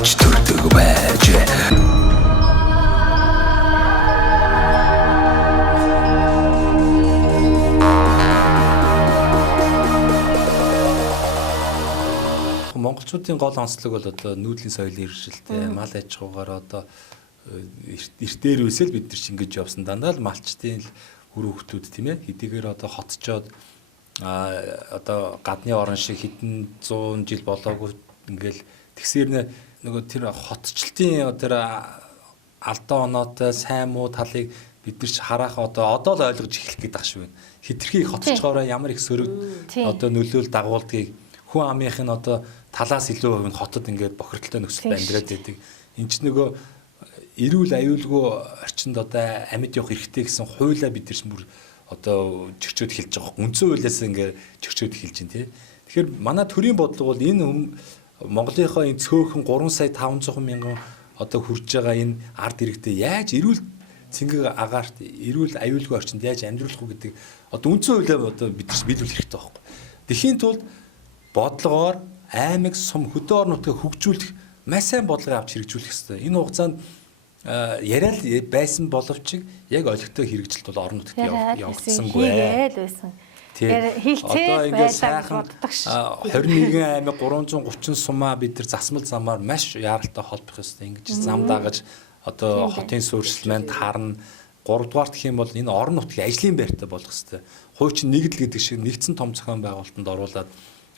хөвч төрдөг байж. Монголчуудын гол онцлог бол одоо нүүдлийн соёлын иргэншилтэй, мал аж ахуйгаар одоо эртээр үсэл бид нар ингэж явсан дандаа л малчтын үр хөвгтүүд тийм ээ хэдийгээр одоо хотчоод одоо гадны орн шиг хэдэн 100 жил болоогүй ингээл тэгсээр нөгөө тэр хотчлтын тэр алдаа оноотой сайн муу талыг бид нар ч хараахан одоо л ойлгож эхлэх гээд байгаа шүү байна. Хитрхи хотчгоороо ямар их сөрөг одоо нөлөөл дагуулдгийг хүн амынх нь одоо талаас илүү хувь нь хотод ингээд бохирдолтой нөхцөлд амьдраад байдаг. Энд ч нөгөө эрүүл аюулгүй орчинд одоо амьд явах эрхтэй гэсэн хуулиа бид нар бүр одоо чөкчөөд хэлж байгаа. Үндсэн хуулиас ингээд чөкчөөд хэлж байна тий. Тэгэхээр манай төрийн бодлого бол энэ Монголынхоо энэ цөөхөн 3 сая 500 мянган одоо хүрж байгаа энэ ард иргэдэд яаж эрүүл цэнгэг агаарт эрүүл аюулгүй орчинд яаж амьдруулах вэ гэдэг одоо үндсэн хуулиа одоо бид нар биелүүлэх хэрэгтэй байхгүй. Тэхийн тулд бодлогоор аймаг сум хөдөө орон нутгийг хөгжүүлэх маш сайн бодлого авч хэрэгжүүлэх хэрэгтэй. Энэ хугацаанд яриад байсан боловч яг олигтой хэрэгжилт бол орон нутагт явагдсангүй байсан. Одоо ингээд сайхан 21 аймаг 330 сумаа бид нар засмал замаар маш яаралтай холбох ёстой. Ингэж зам дагаж одоо хотын суурьшилманд харна. 3 дугаарт гэх юм бол энэ орон нутгийн ажлын байртай болох ёстой. Хуучин нэгдэл гэдэг шиг нэгдсэн том зохион байгуулалтанд оруулаад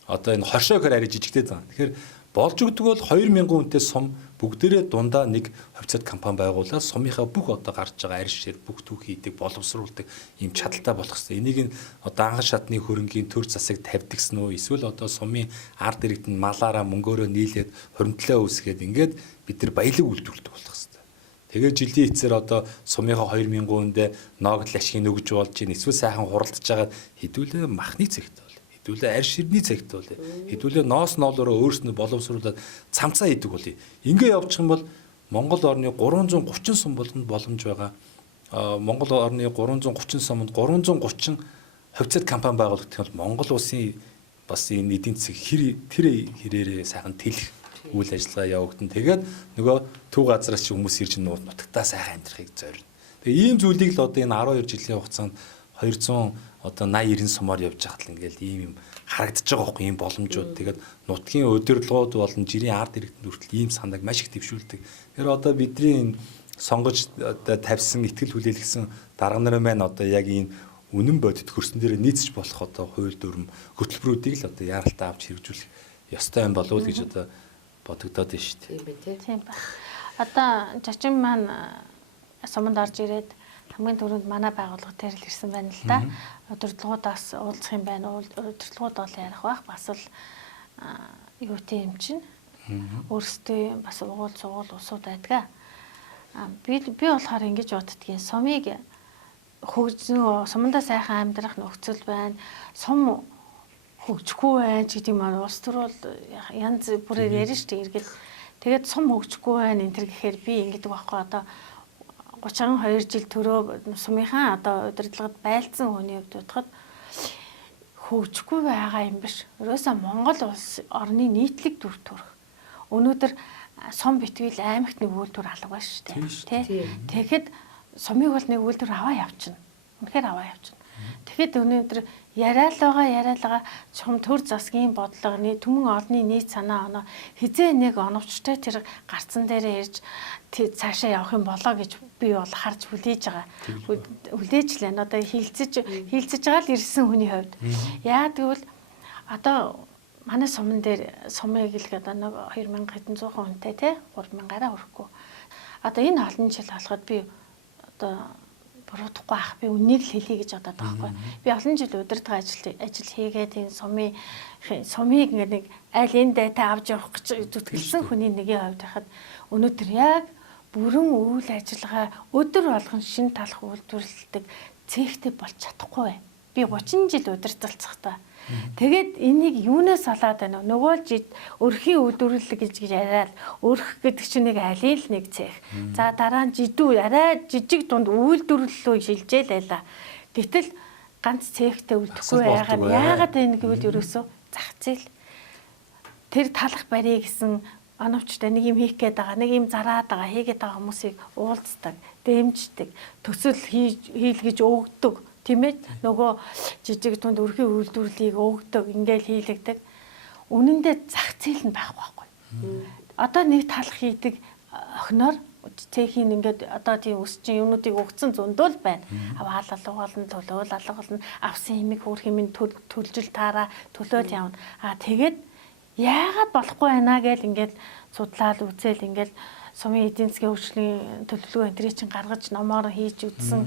одоо энэ хоршоогоор арай жижигтэй зам. Тэгэхээр болж өгдөг бол 2000 хүнтэй сум бүгдээрээ дундаа нэг хувьцат компани байгуулаад сумынхаа бүх одоо гарч байгаа арь шир бүх түүх хийдэг боловсруулдаг ийм чадaltaй болох хэрэгтэй. Энийг нь одоо анхан шатны хөрөнгийн төр засаг тавьдаг гэсэн үү? Эсвэл одоо сумын ард иргэд нь малаараа мөнгөөрөө нийлээд хуримтлаа үүсгээд ингээд бид нар баялаг үйлдвэрлэдэг болох хэрэгтэй. Тэгээ жилийн эцээр одоо сумынхаа 2000 хүндээ ноогдол ашиг нөгж болж ийн эсвэл сайхан хуралдаж байгаа хэдүүлээ махны цэгт хэдүүлээ арь ширний цагт бол хэдүүлээ ноос ноолороо өөрснөө боловсруулаад цамцаа хийдэг бол ингээ явчих юм бол Монгол орны 330 сум болгонд боломж байгаа. Монгол орны 330 сумд 330 хувьцат компани байгуулагдах бол Монгол улсын бас энэ эдийн засаг хэрээрээ сайхан тэлэх үйл ажиллагаа явагдана. Тэгээд нөгөө төв газраас чи хүмүүс ирж нутагтаа сайхан амьдрахыг зорино. Тэгээ ийм зүйлийг л одоо энэ 12 жилийн хугацаанд 200 одоо 80 90 сумаар явж хахад л ингээл ийм юм харагдаж байгаа байхгүй ийм боломжууд. Тэгээд нутгийн удирдлагууд болон жирийн ард иргэдэнд хүртэл ийм санааг маш их дэвшүүлдэг. Тэгэхээр одоо бидний энэ сонгож одоо тавьсан ихтгэл хүлээлгэсэн дарга нарын маань одоо яг энэ үнэн бодит хөрсөн дээр нийцж болох одоо хууль дүрм хөтөлбөрүүдийг л одоо яаралтай авч хэрэгжүүлэх ёстой юм болов уу гэж одоо бодогдоод байна шүү дээ. Тийм ба. Одоо жачин маань суманд орж ирээд хамгийн түрүүнд манай байгууллага дээр л ирсэн байна л да. Удирдлагуудаас уулзах юм байна. Удирдлагууд бол ярих байх. Бас л юу тийм чинь өөрсдөө бас угуул цугуул усууд байдаг. Би болохоор ингэж боддгийн сумыг сумандаа сайхан амьдрах нөхцөл байна. Сум хөгжихгүй байна ч гэдэг маань улс төр бол янз бүрээр ярина шүү дээ. Иргэд тэгээд сум хөгжихгүй байна энэ төр гэхээр би ингэдэг байхгүй одоо 32 жил төрөө сумынхаа одоо удирдлагад байлцсан хүний хувьд бодоход хөгжихгүй байгаа юм биш. Ерөөсөө Монгол улс орны нийтлэг дүр төрх. Өнөөдөр сум битгийл аймагт нэг үйлдвэр алга байна шүү дээ. Тэ? Тэгэхэд сумыг бол нэг үйлдвэр аваа явчихна. Үнэхээр аваа явчихна. Тэгэхэд өнөөдөр яриалгаа чум төр засгийн бодлогоны түмэн олонний нийт санаа оноо хизээ нэг оновчтой тэр гарцсан дээрээ ирж цаашаа явах юм болоо гэж би бол харж хүлээж байгаа. Хүлээж л энэ одоо хилцэж байгаа л ирсэн хүний хувьд. Яа тэгвэл одоо манай суман дээр сумыг л одоо нэг 2700 хүнтэй те 3000-аараа хүрэхгүй. Одоо энэ олон жил болоход би одоо буруудахгүй ах би үнийг л хэлье гэж бодоод байгаа байхгүй. Би олон жил удирдах ажил хийгээд энэ сумыг ингээд нэг аль энэ дайта авч явах гэж зүтгэлсэн хүний нэгийн хувьд хахад өнөөдөр яг бүрэн үйл ажиллагаа өдөр болгон шин талах үйлдвэрлэдэг цэгтэй болж чадахгүй байна. Би 30 жил удирдалцахтаа. Тэгээд энийг юунаас олоод байна вэ? Нөгөө л өрхийн үйлдвэрлэл гэж яриад өрх гэдэг чинь нэг алин л нэг цех. За дараа нь жидүү арай жижиг дунд үйлдвэрлэлөө шилжээл байла. Гэтэл ганц цехтэй үлдэхгүй яагаад энэ гэвэл ерөөсөө зах зээл тэр талах барья гэсэн оновчтой нэг юм хийх гээд байгаа, нэг юм зараад байгаа, хийгээд байгаа хүмүүсийг уулздаг, дэмждэг, төсөл хийлгэж өгдөг, тийм ээ? Нөгөө жижиг тунд өрхийн үйлдвэрлэлийг өгдөг, ингээл хийлэгдэг. Үнэн дээр зах зээл нь байхгүй байхгүй. Одоо нэг талах хийдэг охиноор цэхийн ингээд одоо тийм өсчин юмнуудыг өгцөн зөндөл байна. Аваал алгуулна, төлөөл алгуулна, авсан хэмиг хөрх хэмээн төлжил таараа төлөөл явна. Тэгээд яагаад болохгүй байна гэж ингээд судлаад үзэл ингээд сумын эдийн засгийн хөгжлийн төлөвлөгөө энтрийг чинь гаргаж номоор хийж үзсэн.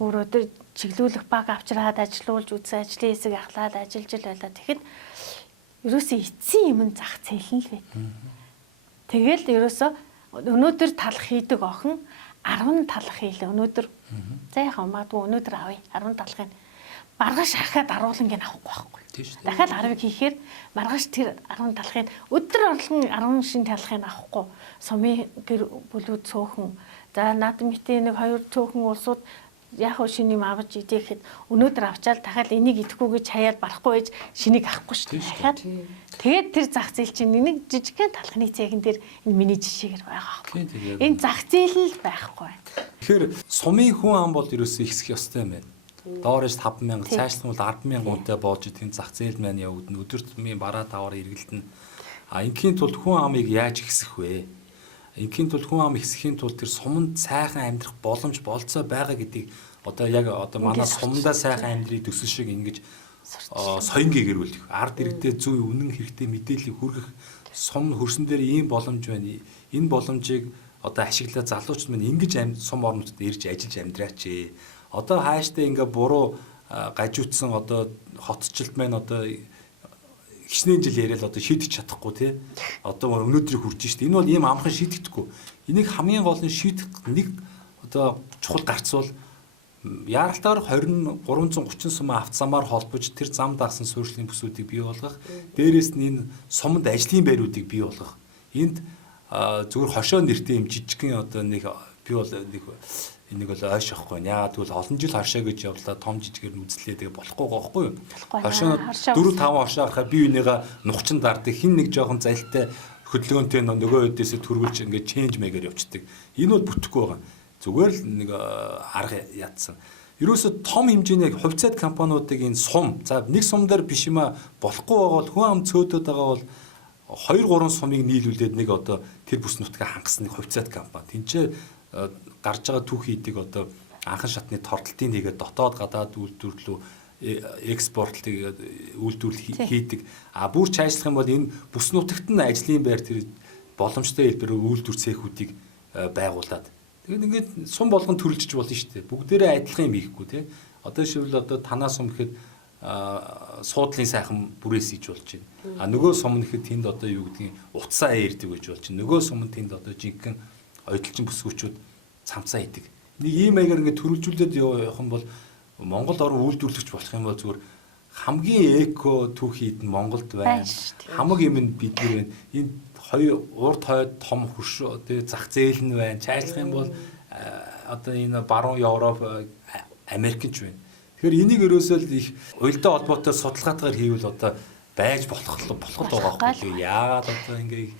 Бүр өдөр чиглүүлэх баг авчраад ажилуулж үзсэн, ажлын хэсэг ахлаад ажиллаж л байлаа. Тэгэхэд ерөөсөө эцсийн юм зах зээл нь л байна. Тэгэл ерөөсөө өнөөдөр талах хийдэг охин 10 талах хийлээ. Өнөөдөр за яхаа магадгүй өнөөдөр авъя 10 талахыг маргааш хахад 10-ыг авахгүй байхгүй. Дахиад 10-ыг хийхээр маргааш тэр 10 талахыг өдөр орлон 10 шин талахыг авахгүй. Сумын гэр бүлүүд цөөхөн. За над мэтийн нэг 2 цөөхөн улсууд яг хөө шинийг авч идэхэд өнөөдөр авчаал дахиад энийг идэхгүй гэж хаяад барахгүй байж шинийг авахгүй шүү дээ. Дахиад тэгээд тэр зах зээл чинь нэг жижигхэн талхны цэгэн дээр энэ миний жишээгээр байгаа байхгүй. Энэ зах зээл л байхгүй байна. Тэгэхээр сумын хүн ам бол ерөөсөө ихсэх ёстой юм байна. Доорож 5,000 цаашлах бол 10,000 хүнтэй болж идэхин зах зээл маань явагдана. Өдөр тутмын бараа таваар эргэлдэнэ. Ингийн тулд хүн амыг яаж ихсэх вэ? Ингийн тулд хүн ам ихсэхийн тулд тэр суманд сайхан амьдрах боломж болцоо байгаа гэдгийг одоо яг одоо манай сумдаа сайхан амьдрыг төсөл шиг ингэж соёнгийн гэрүүлэх. Ард иргэдэд зөв үнэн хэрэгтэй мэдээллийг хүргэх сум хөрсөн дээр ийм боломж байна. Энэ боломжийг одоо ашиглаад залуучууд минь ингэж сум орнуудад ирж ажиллаж амьдраач. Одоо хааштай ингээ буруу гажуудсан одоо хотчлт маань одоо хичнээн жил яриад одоо шийдэж чадахгүй тий. Одоо өнөөдрийг хүрч штэ. Энэ бол ийм амхан шийдэгдэхгүй. Энийг хамгийн гол нь шийдэх нэг одоо чухал гарцвал яаралтаар 330 сумын автозамаар холбож тэр зам дагсан суурьшлийн бүсүүдийг бий болгох, дээрээс нь энэ суманд ажлын байруудыг бий болгох. Энд зүгээр хошоо нэртэй юм жижигхэн одоо нэг би бол энийг бол ойшохгүй. Яагаад гэвэл олон жил хошоо гэж явлаа том жижигээр нь үзлээ тэгээ болохгүй байхгүй юу? Хошоо 4-5 хошоо гарахаар бие бинийгаа нухчин дарддаг хин нэг жоохон залтай хөдөлгөөнтэй нөгөө хэдээсээ төрүүлж ингээд ченж мэйгээр явцдаг. Энэ бол бүтэхгүй байгаа. Зүгээр л нэг арга ядсан. Ерөөсө том хэмжээний хувьцаат компаниудыг энэ сум за нэг сум дээр биш юм а болохгүй байгаа бол хүн ам цөөдөд байгаа бол 2-3 сумыг нийлүүлээд нэг одоо тэр бүс нутгаа хангасан нэг хувьцаат компани. Тинчээ гарч байгаа түүхийдийг одоо анхан шатны тордолтын нэгээд дотоод гадаад үйлдвэрлэлүү экспортлыг үйлдвэрлэл хийдэг. Бүр чаашлах юм бол энэ бүс нутагт нь ажлын байр тэр боломжтой хэлбэрээр үйлдвэр цехүүдийг байгуулад. Тэгээд ингээд сум болгон төрөлжиж болно шүү дээ. Бүгдээрээ адилхан юм хийхгүй тий. Одоо шивл одоо танаа сум гэхэд суудлын сайхан бүрээс иж болж байна. Нөгөө сум нэхэд тэнд одоо юу гэдгийг утсаа ярьдаг гэж болж байна. Нөгөө сум тэнд одоо жинхэнэ ойдлчин бүсгүүчүүд цамцаа идэг. Нэг ийм маягаар ингээд төрөлжүүлээд явах юм бол Монгол орн үйлдвэрлэгч болох юм бол зүгээр хамгийн эко түүхийд нь Монголд байна. Хамаг юм нь бид нар байна. Энэ урд хойд том хөрш тэгээ зах зээл нь байна. Чаашлах юм бол одоо энэ баруун Европ, Америкч байна. Тэгэхээр энийг ерөөсөө л их уялдаа холбоотой судалгаатаар хийвэл одоо байж болоход байгаа байхгүй. Яагаад одоо ингээ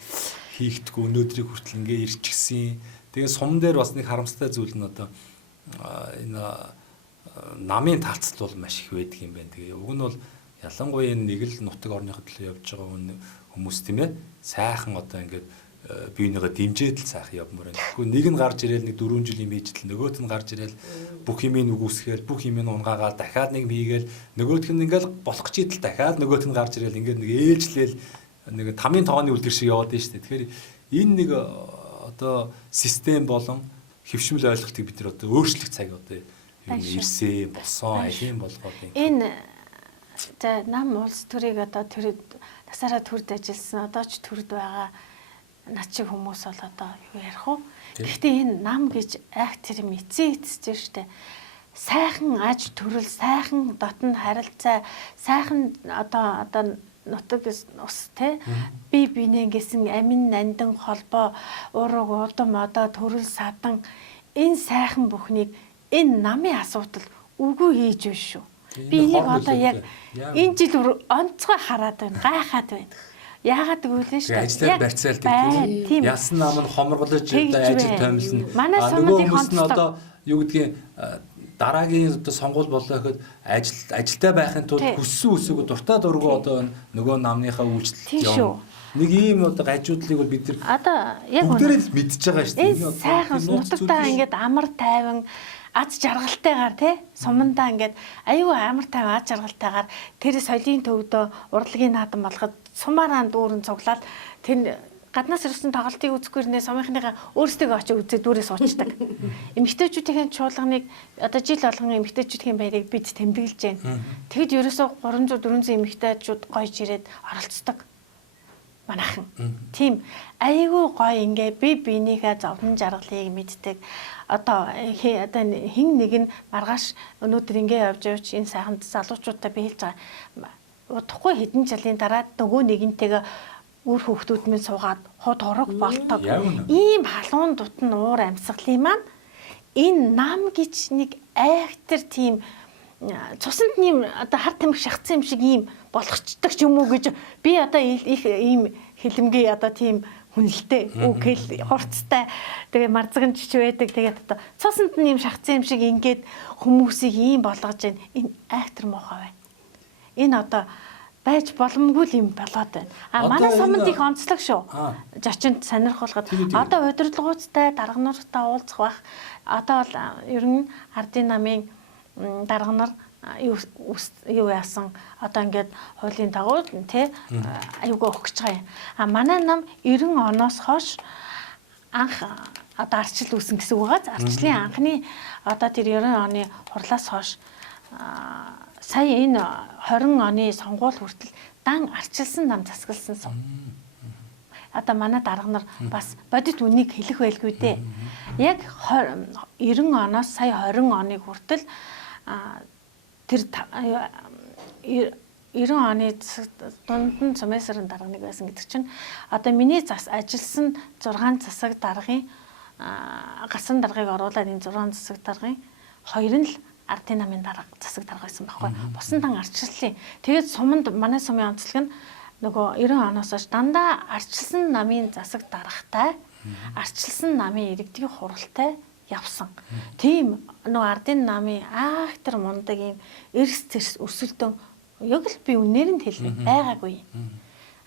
хийхдэггүй өнөөдрийг хүртэл ингээ ирчихсэн. Тэгээ сум дээр бас нэг харамсалтай зүйл нь одоо энэ намын талцал бол маш их байдаг юм байна. Тэгээ уг нь бол ялангуяа нэг л нутаг орныхоо төлөө явж байгаа хүмүүс тийм ээ сайхан одоо ингээд биенийгээ дэмжээд л сайхан явмаар байна. Тэгэхгүй нэг нь гарч ирээл нэг 4 жилийн мэйжтэл нөгөөт нь гарч ирээл бүх юмыг үгүйсгээл бүх юмыг унгаагаал дахиад нэг хийгээл нөгөөх нь ингээл болох гэж идэл дахиад нөгөөт нь гарч ирээл ингээд нэг ээлжлээл нэг тамийн тооны үлгэр шиг яваад байна шүү дээ. Тэгэхээр энэ нэг одоо систем болон хөвшмөл ойлголтыг бид нар одоо өөрчлөх цаг одоо ирсэн болсон алим болгоод энэ за нам улс төрийг одоо тэр тасаараа төрд ажилласан одоо ч төрд байгаа над шиг хүмүүс бол одоо юу ярих вэ? Гэхдээ энэ нам гэж айх тэр эцээ эцэж штэ. Сайхан аж төрөл, сайхан дотн харилцаа, сайхан одоо нутаг ус те би бинэ гэсэн амин нандин холбоо ураг удам одоо төрөл садан энэ сайхан бүхнийг энэ намын асуудал үгүй хийж биш шүү. Би энийг одоо яг энэ жил онцгой хараад байна, гайхаад байна. Яагаад гэвэл нь шүү дээ. Ажлаар барьцаал тийм. Ялсан нам нь хоморголож ажил томилно. Нөгөө хүмүүс нь одоо юу гэдгийг дараагийн одоо сонгуул болоо гэхэд ажилтай байхын тулд хүссэн үсээгөө дуртай дургу одоо нөгөө намныхаа үйлчлэлт явна. Нэг ийм одоо гажуудлыг бол бид нар одоо яг бүгдээрээ л мэдчихэж байгаа шүү дээ. Сайхан нутагтаа ингээд амар тайван аз жаргалтайгаар тий сумандаа ингээд аюу амар тайван аз жаргалтайгаар тэр соёлын төвдөө урлагийн наадам болгоод сумаараа дүүрэн цуглаад тэр гаднаас ирсэн тоглолтыг үзэхгүй нэ сумынхныгаа өөрсдөө очиж үзээ дүүрээ суучдаг. Эмэгтэйчүүдийн чуулганыг одоо жил болгон эмэгтэйчүүдийн байрыг бид тэмдэглэж байна. Тэгэд ерөөсөө 300 400 эмэгтэйчүүд гоёж ирээд оролцдог. Манайхан. Тийм аюу гоё ингээ би биенийхээ зовлон жаргалыг мэддэг. Одоо хин нэг нь маргааш өнөөдөр ингээ явж явж энэ сайхан залуучуудаа би хэлж байгаа. Удахгүй хэдэн жилийн дараа нөгөө нэгнтэйгээ үр хүүхдүүд минь суугаад хот орог болтог. Ийм халуун дутан уур амьсгалын маань энэ нам гэж нэг айхтар тийм цусанд нэм одоо хар тамхи шахацсан юм шиг ийм болгочдөг ч юм уу гэж би одоо их ийм хилэмгээ одоо тийм хүнэлтэй үг хэл хурцтай тэгээ марзагнч ч байдаг тэгээд одоо цусанд нэм шахацсан юм шиг ингээд хүмүүсийг ийм болгож байна. Энэ айхтар муухай байна. Энэ одоо байж боломгүй юм болоод байна. Манай суманд их онцлог шүү. Жочинд сонирхолгоод одоо удирдлагуудтай дарга нартай уулзах бах. Одоо бол ер нь ардын намын дарга нар юу яасан одоо ингээд хуулийн дагуу тий аюугаа өгч байгаа юм. Манай нам 90 оноос хойш анх одоо арчил үүсэн гэсэн үг байгаа. Арчлын анхны одоо тэр 90 оны хурлаас хойш сая энэ 20 оны сонгуул хүртэл дан арчилсан нам засагласан сум. Одоо манай дарга нар бас бодит үнийг хэлэх байлгүй дээ. Яг 90 оноос сая 20 оны хүртэл тэр 90 оны дунд нь сумэсрын дарга нэг байсан гэдэг чинь одоо миний ажилласан 6 засаг даргын гасан даргыг оруулаад энэ 6 засаг даргын хоёр нь л ардын намын дарга засаг дарга байсан байхгүй. Босон дан арчилсан. Тэгээд суманд манай сумын онцлог нь нөгөө 90 оноос хойш дандаа арчилсан намын засаг даргатай арчилсан намын иргэдийн хуралтай явсан. Тийм нөгөө ардын намын айхтар мундаг юм эрс зэрс өрсөлдөөн яг л би үнээр нь хэлнэ байгаагүй.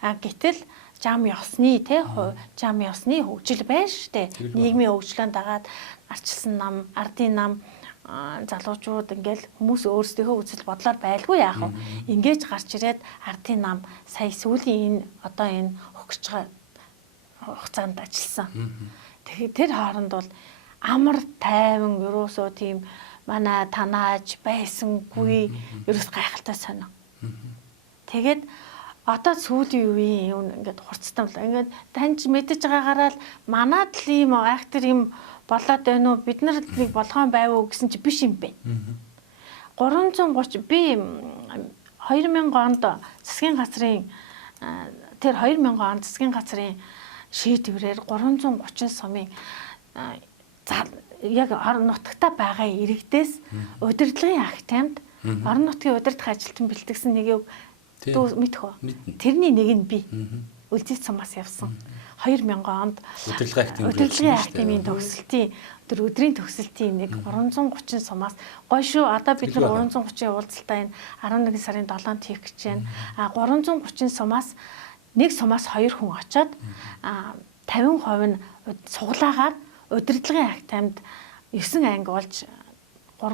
Гэтэл жам ёсны те жам ёсны хөгжил байна штэ. Нийгмийн хөгжлөнд дагаад арчилсан нам, ардын нам залуучууд ингээл хүмүүс өөрсдийнхөө үзэл бодлоор байлгүй яах вэ? Ингэж гарч ирээд ардын нам сая сүүлийн энэ одоо энэ өгч байгаа хугацаанд ажилласан. Тэгэхээр тэр хооронд бол амар тайван ерөөсөө тийм манай танааж байсангүй ерөөс гайхалтай сонио. Тэгээд одоо сүүлийн үеийн юм ингээд хурцтай бол ингээд таньж мэдэж байгаагаараа л манад л ийм айхтар юм болоод байна уу бид нар нэг болгоон байв уу гэсэн чи биш юм бэ. 330 би 2000 онд засгийн газрын тэр 2000 онд засгийн газрын шийдвэрээр 330 сумын яг орон нутагта байгаа иргэдээс удирдлагын агтамд орон нутгийн удирдах ажилтан бэлтгэсэн нэг үг мэдэх үү? Тэрний нэг нь би үлзийт сумаас явсан. 2000 онд удирдлагын агтамын төгсөлтийн өдрийн төгсөлтийн нэг 330 сумаас гоё шүү. Одоо бид нар 330-ийн уулзалтаа энэ 11 сарын 7-нд хийх гэж байна. 330 сумаас нэг сумаас 2 хүн очоод 50% нь суглаагаар удирдлагын агтамд 9 анги болж 3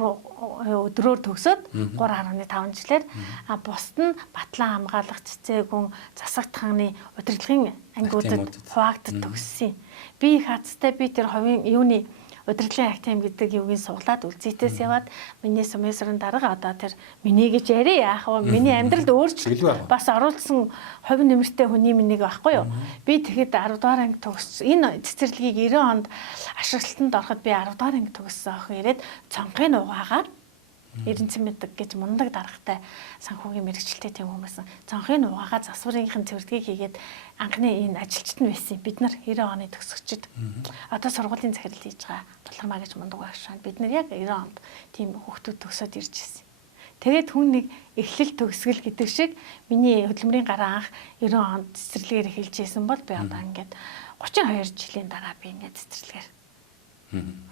өдрөөр төгсөөд 3.5 жилээр бусд нь Батлан хамгаалах цэцээгүн засагт хааны удирдлагын ангиудад хуваагдад төгссөн. Би их хацтай би тэр хувийн юуны удирдлагын агтам гэдэг юугийн суглаад үлзийтээс яваад миний сумэсрын дарга одоо тэр миний гэж яриа яах вэ? Миний амьдралд өөрчлөлт бас оруулсан хувь нэмэртэй хүний минийг байхгүй юу? Би тэгэхэд 10 дугаар анги төгссөн. Энэ цэцэрлэгийг 90 онд ашиглалтанд ороход би 10 дугаар анги төгссөн ах ирээд цонхын угаагаар Эрдэнэцэн мэдэг гэж мундаг даргатай санхүүгийн мэрэгчлээ тийм хүмүүс цонхын угаагаа засварынхын цэвэрлэгийг хийгээд анхны энэ ажилчид нь байсан. Бид нар 90 оны төгсөгчд. Одоо сургуулийн захирал хийж байгаа Булармаа гэж мундаг багш байна. Бид нар яг 90 онд тийм хүүхдүүд төгсөөд ирж ирсэн. Тэгээд хүн нэг эхлэл төгсгөл гэдэг шиг миний хөдөлмөрийн гараа анх 90 онд цэцэрлэгээр эхэлж байсан бол би одоо ингээд 32 жилийн дараа би ингээд цэцэрлэгээр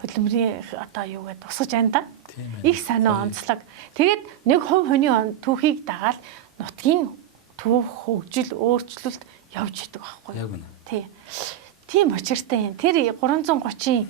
хөдөлмөрийн одоо юу гэдэг тусгаж байна да. Их сонио онцлог. Тэгээд нэг хувь хүний түүхийг дагаад нутгийн түүх хөгжил өөрчлөлт явж идэг байхгүй юу? Тий. Тийм учиртай юм. Тэр 330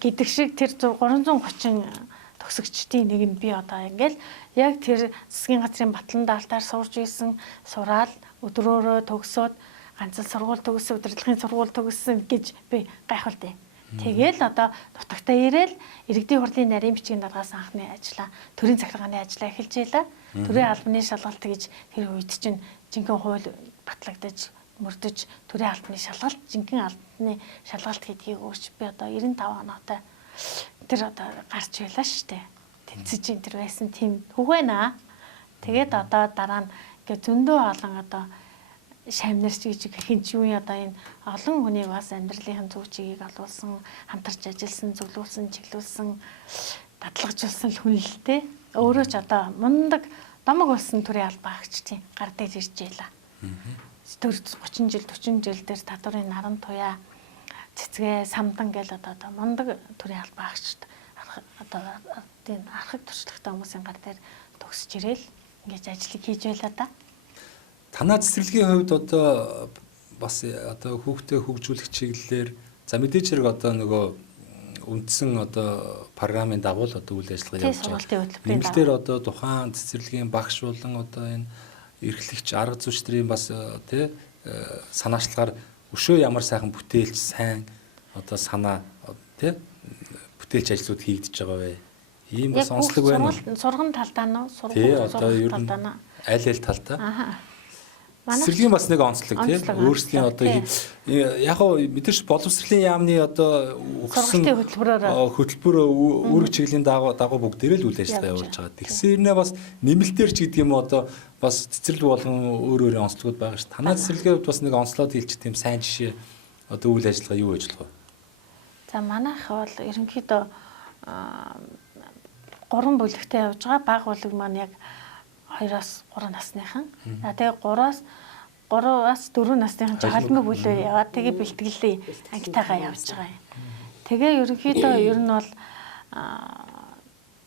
гэдэг шиг тэр 330 төгсөгчдийн нэг нь би одоо ингээл яг тэр засгийн газрын батлан даалтаар сурж исэн, сураал өдрөөрөө төгсөөд ганцхан сургууль төгссөн, удирдлагын сургууль төгссөн гэж би гайхалтай. Тэгэл одоо нутагтаа ирээл иргэдийн хурлын нарийн бичгийн даргаас анхны ажиллаа, төрийн захиргааны ажиллаа эхэлж ийлээ. Төрийн албаны шалгалт гэж тэр үед чинь жинхэнэ хууль батлагдаж мөрдөж төрийн албаны шалгалт, жинхэнэ албаны шалгалт гэдгийг өөрч би одоо 95 оноотой тэр одоо гарч байлаа шүү дээ. Тэнцэж ин тэр байсан тийм хөг байна. Тэгээд одоо дараа нь ингээ зөндөө олон одоо шамнарч гэж хинч юу одоо энэ олон хүний бас амьдралын зөв чигийг олуулсан, хамтарч ажилласан, зөвлүүлсэн, чиглүүлсэн, дадлагжуулсан хүнлэлтэй. Өөрөө ч одоо мундаг домог болсон төрийн албаа агчдын гар дээр ирж ялаа. Тэр 30 жил 40 жил дээр татварын наран туяа цэцгээ самдан гэл одоо мундаг төрийн албаа агчд одоо тийм архаг туршлагатай хүмүүсийн гар дээр төгсөж ирээл ингэж ажлыг хийж байлаа да. Танаа цэцэрлэгийн хувьд одоо бас одоо хүүхдээ хөгжүүлэх чиглэлээр за мэдээж хэрэг одоо нөгөө үндсэн одоо програмын дагуу л одоо үйл ажиллагаа явуулж байгаа. Нэмэлтээр одоо тухайн цэцэрлэгийн багш болон одоо энэ эрхлэгч арга зүйчдийн бас тий санаачлагаар өшөө ямар сайхан бүтээлч сайн одоо санаа тий бүтээлч ажлууд хийгдэж байгаа вэ? Ийм бас онцлог байна уу? Сургам талдаа нь сургууль талдаа нь аль талдаа? Цэцэрлэгийн бас нэг онцлог тийм өөрсдийн одоо яг хоо мэдээж боловсролын яамны одоо өгсөн хөтөлбөр үүрэг чиглэлийн дагуу бүгдээрээ л үйл ажиллагаа явуулж байгаа. Тэгсэрнээ бас нэмэлтээр ч гэдэг юм одоо бас цэцэрлэг болгон өөр онцлогуд байгаа ш. Танай цэцэрлэгийн хувьд бас нэг онцлоод хэлчих тийм сайн жишээ одоо үйл ажиллагаа юу гэж болох вэ? За манайх бол ерөнхийдөө 3 бүлэгтэй явж байгаа. Баг бүлэг маань яг 2-3 насныхан. За тэгээ 3-аас 4 насныхан жагалмаг бүлээр яваад тэгээ бэлтгэлээ ангитайгаа явж байгаа юм. Тэгээ ерөнхийдөө ер нь бол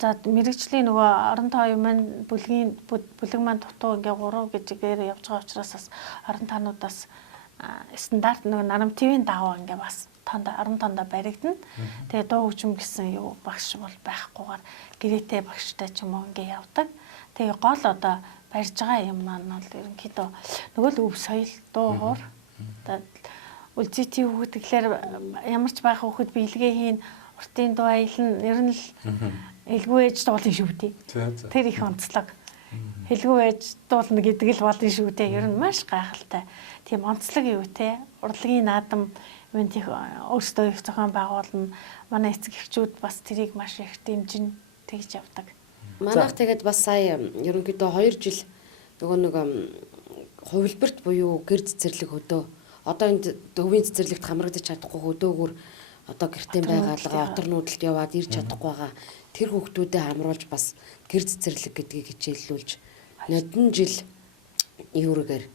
за мэрэгжлийн нөгөө орон тоо юм бүлэг маань дутуу ингээ 3 гэжгээр явж байгаа учраас бас орон таануудаас стандарт нөгөө нарам ТV-ийн дагуу ингээ бас орон тоондоо баригдана. Тэгээ дуу хөгжим гэсэн юу багш бол байхгүйгээр гэрээтэй багштай ч юм уу ингээ явдаг. Тэгээ гол одоо барьж байгаа юм маань бол ерөнхийдөө нөгөө л өв соёл дуу хоор үлзийти хүүхэд тэгэхээр ямар ч байх хүүхэд биелгээ хийн уртын дуу аялна ер нь л элгүй ээж дуулын шүү дээ. Тэр их онцлог. Хэлгүй ээж дуулна гэдэг л болно шүү дээ. Ер нь маш гайхалтай. Тийм онцлог юу те урлагийн наадам ивент их өөрсдөө их зохион байгуулна. Манай эцэг эхчүүд бас тэрийг маш их дэмжин тэгж явдаг. Манайх тэгээд бас сая ерөнхийдөө 2 жил нөгөө нэг хувилбарт буюу гэр цэцэрлэг хөдөө одоо энэ төвийн цэцэрлэгт хамрагдаж чадахгүй хөдөөгөр одоо гэртээ байгаалгаа отор нүүдэлд яваад ирж чадахгүй байгаа тэр хүүхдүүдэд хамруулж бас гэр цэцэрлэг гэдгийг хичээллүүлж нодон жил юургээр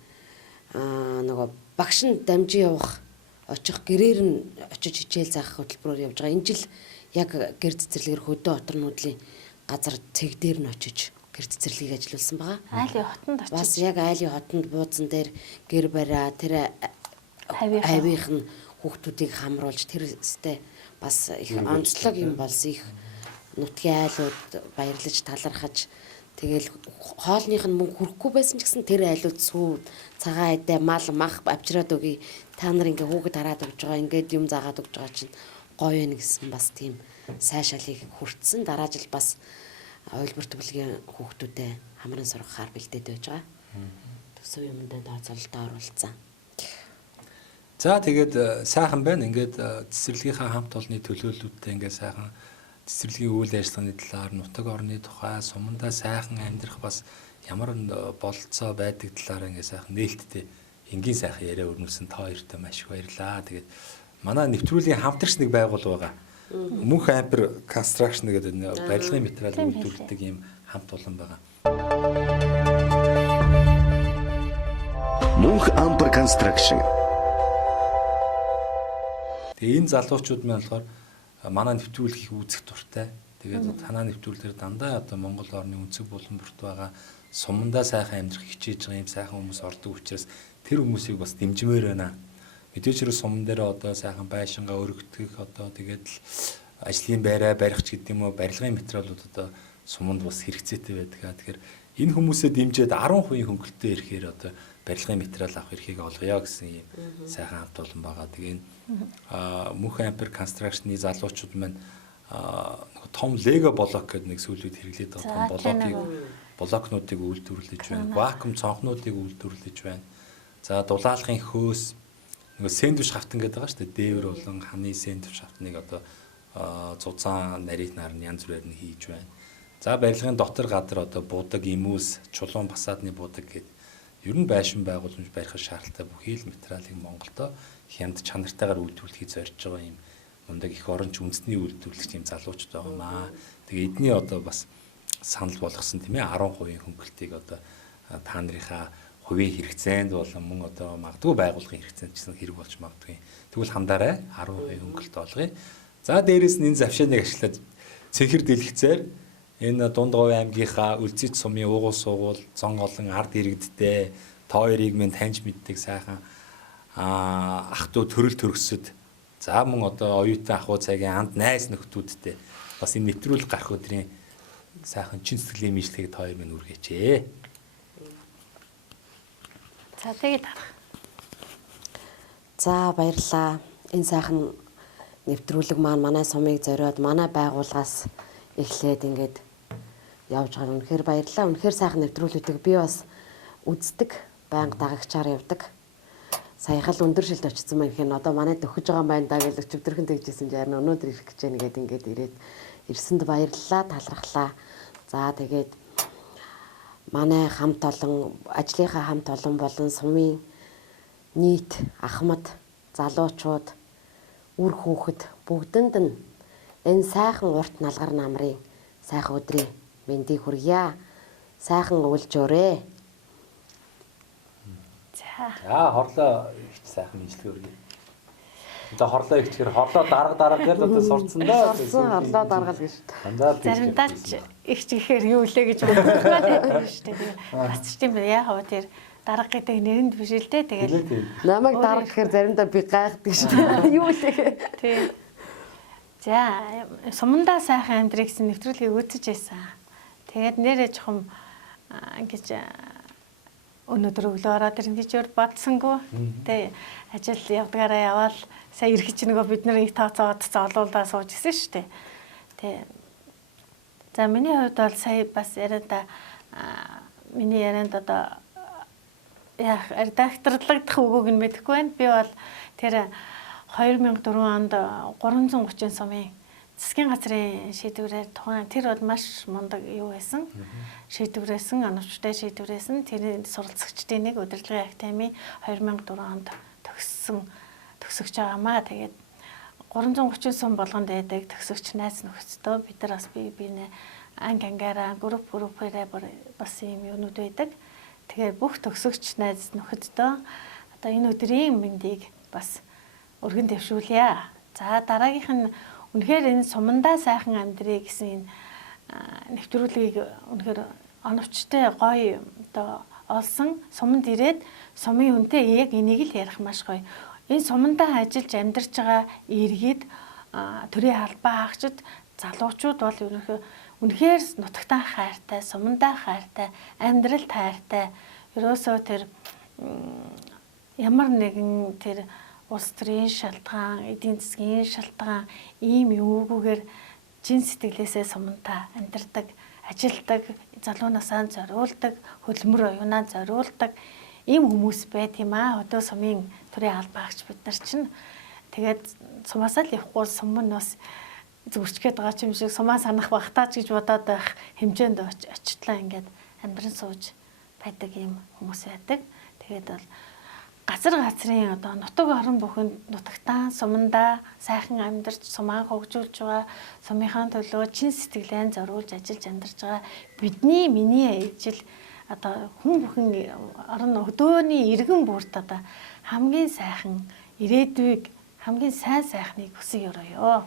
нөгөө багш нь дамжин явах очих гэрээр нь очиж хичээл заах хөтөлбөрөөр явж байгаа. Энэ жил яг гэр цэцэрлэгээр хөдөө отор нүүдэлийн газар цэг дээр нь очиж гэр цэцэрлэгийг ажиллуулсан байгаа. Айлын хотод очиж бас яг айлын хотод бууцсан дээр гэр бариа тэр хавийнх нь хүүхдүүдийг хамруулж тэр өстэй бас их онцлог юм болсон. Их нутгийн айлууд баярлаж талархаж тэгэл хоолных нь мөнгө хүрхгүй байсан ч гэсэн тэр айлууд сүү цагаан айдаа мал мах авчираад өгье. Та нар ингээ хүүхэд хараад өгж байгаа ингээд юм заагаад өгж байгаа чинь гоё юм гэсэн бас тийм сайшаалыг хүртсэн. Дараа жил бас хувилбар төвлөгийн хүүхдүүдэд хамрын сургахаар бэлдээд байж байгаа. Төсөв юмдаа тооцоололтоо оруулсан. За тэгээд сайхан байна. Ингээд цэцэрлэгийнхаа хамт олонны төлөөлөлттэй ингээд сайхан цэцэрлэгийн үйл ажиллагааны талаар нутаг орны тухай сумандаа сайхан амьдрах бас ямар бололцоо байдаг талаар ингээд сайхан нээлттэй энгийн сайхан яриа өрнүүлсэн та хоёртой маш их баярлаа. Тэгээд манай нэвтрүүлгийн хамтрагч нэг байгуул байгаа. Мөнх ампер констракшн гэдэг барилгын материал үйлдвэрлэдэг юм хамт олон байгаа. Мөнх Ампер Construction. Тэгээ энэ залуучууд маань болохоор манай нэвтрүүлгийг үзэх дуртай. Тэгээд танаа нэвтрүүлгээр дандаа одоо Монгол орны өнцөг булан бүрт байгаа сумандаа сайхан амьдрах хичээж байгаа юм сайхан хүмүүс ордог учраас тэр хүмүүсийг бас дэмжмээр байна. Мэдээж хэрэг суман дээр одоо сайхан байшингаа өргөдгөх одоо тэгээд л ажлын байраа барих ч гэдэг юм уу барилгын материалууд одоо суманд бас хэрэгцээтэй байдаг. Тэгэхээр энэ хүмүүсээ дэмжиж 10% хөнгөлөлтөд ирэхээр одоо барилгын материал авах эрхийг олгоё гэсэн юм сайхан хамт олон байгаа. Тэгээ Мөнх Ампер Construction-ы залуучууд маань том лего блок гэдэг нэг сүүлүүд хэрэглээд байгаа том блокнуудыг үйлдвэрлэж байна. Вакуум цонхнуудыг үйлдвэрлэж байна. За дулаалгын хөөс нэг сэндвич хавтан гэдэг байгаа шүү дээ. Дээвэр болон ханы сэндвич хавтныг одоо зузаан нарийнаар нь янз бүрээр нь хийж байна. За барилгын дотор гадар одоо буудаг имүүс, чулуун фасадны буудаг гэдэг ер нь байшин байгууламж барихад шаардлагатай бүхий л материалыг Монголдо хямд чанартайгаар үйлдвэрлэхийг зорж байгаа юм мундаг их оронч үндэсний үйлдвэрлэгч юм залуучууд байгаамаа. Тэгээ эдний одоо бас санал болгосон тийм ээ 10% хөнгөлтийг одоо та нарынхаа хувийн хэрэгцээнд болон мөн одоо магадгүй байгууллагын хэрэгцээнд ч гэсэн хэрэг болж магадгүй. Тэгвэл хандаарай 10% хөнгөлт олгоё. За дээрэс нь энэ завшааныг ашиглаад цэнхэр дэлгэцээр энэ Дундгов аймгийнхаа Үлзийд сумын уугуул суугуул зон олон ард иргэдтэй та хоёрыг минь таньж мэддэг сайхан ах トゥ төрөл төрөсөд за мөн одоо оюутан ахуй цагийн анд найз нөхдүүдтэй бас энэ нэвтрүүлэг гарах өдрийн сайхан чин сэтгэлийн мэдлэгийг та хоёр минь үргээч. За тэгээд харах. За баярлалаа. Энэ сайхан нэвтрүүлэг маань манай сумыг зориод манай байгууллагаас эхлээд ингээд явж байгаа. Үнэхээр баярлалаа. Үнэхээр сайхан нэвтрүүлгүүдийг би бас үздэг, байнга дагагчаар явдаг. Саяхал өндөр шилд очсон маань гэхээр одоо манайд өгч байгаа юм байна даа гэж өчигдөрхөн тэгжсэн жаар өнөөдөр ирэх гэж байна гэдэг ингээд ирээд ирсэнд баярлалаа, талархлаа. За тэгээд манай хамт олон ажлынхаа хамт олон болон сумын нийт ахмад залуучууд үр хүүхэд бүгдэнд нь энэ сайхан урт налгар намрын сайхан өдрийн мэндийг хүргье. Сайхан өвлжөөрэй. За хорлоо их сайхан мэдлэг өргөе. Одоо хорлоо ихчээр хорлоо дарга гэж одоо сурцсан даа. Сурцсан хорлоо даргал гэж. Заримдаа ч их ч гэхээр юу лээ гэж боддог байдаг шүү дээ. Бас ч тийм бай яхаа тэр дарга гэдэг нэрэнд биш л дээ. Тэгээд намайг дарга гэхээр заримдаа би гайхдаг шүү дээ. Юу лээ. Тийм. За сумандаа сайхан амьдрэх гэсэн нэвтрүүлгийг үзэж байсан. Тэгээд нэрээ жоохон ингэж өнөөдөр өглөө ороод ирнэ гэж бодсонгүй. Тэ ажил явдгаараа яваал сая ирэх чинь нөгөө бид нар их тооцоод олуулаа сууж гисэн шүү дээ. Тэ. За миний хувьд бол сая бас ярианда миний ярианд одоо яг редакторлогдох үгүйг нь мэдэхгүй байна. Би бол тэр 2004 онд 330 сумын засгийн газрын шийдвэрээр тухайн тэр бол маш мундаг юу байсан. Шийдвэрээсэн, оновчтой шийдвэрээсэн. Тэр суралцагчдын нэг удирдлагын академи 2004 онд төгсөж байгаамаа. Тэгээд 330 сум болгонд байдаг төгсөгч найз нөхөдтэй бид нар бас бие ангаараа группээрээ бас юм юунууд байдаг. Тэгээд бүх төгсөгч найз нөхөдтэй одоо энэ өдрийн мэндийг бас өргөн дэвшүүлье. За дараагийнх нь үнэхээр энэ сумандаа сайхан амьдрий гэсэн энэ нэвтрүүлгийг үнэхээр оновчтой гоё одоо олсон суманд ирээд сумын үнэтэй яг энийг л ярих маш гоё. Энэ сумандаа ажиллаж амьдарч байгаа иргэд төрийн албаа хаагчид залуучууд бол үнэхээр нутагтаа хайртай, сумандаа хайртай, амьдрал тайртай. Ерөөсөө тэр ямар нэгэн тэр улс төрийн шалтгаан, эдийн засгийн шалтгаан ийм юугүйгээр жин сэтгэлээсээ сумантаа амьдардаг, ажилдаг, залуунасаа зориулдаг, хөдөлмөр оюунаа зориулдаг ийм хүмүүс байт юм аа. Одоо сумын төрийн албаагч бид нар чинь тэгээд сумаасаа л явахгүй сум нь бас зүрчгээд байгаа юм шиг сумаа санах багтаач гэж бодоод байх хэмжээнд очихлаа ингээд амьдран сууж байдаг ийм хүмүүс байдаг. Тэгээд бол газрын одоо нутаг орон бүхэнд нутагтаа сумандаа сайхан амьдарч сумаа хөгжүүлж байгаа сумынхаа төлөө чин сэтгэлээ зориулж ажиллаж амьдарч байгаа миний ижил одоо хүн бүхэн орон өдөөний иргэн бүрт одоо хамгийн сайхан ирээдүйг хамгийн сайн сайхныг хүсье өрөөё.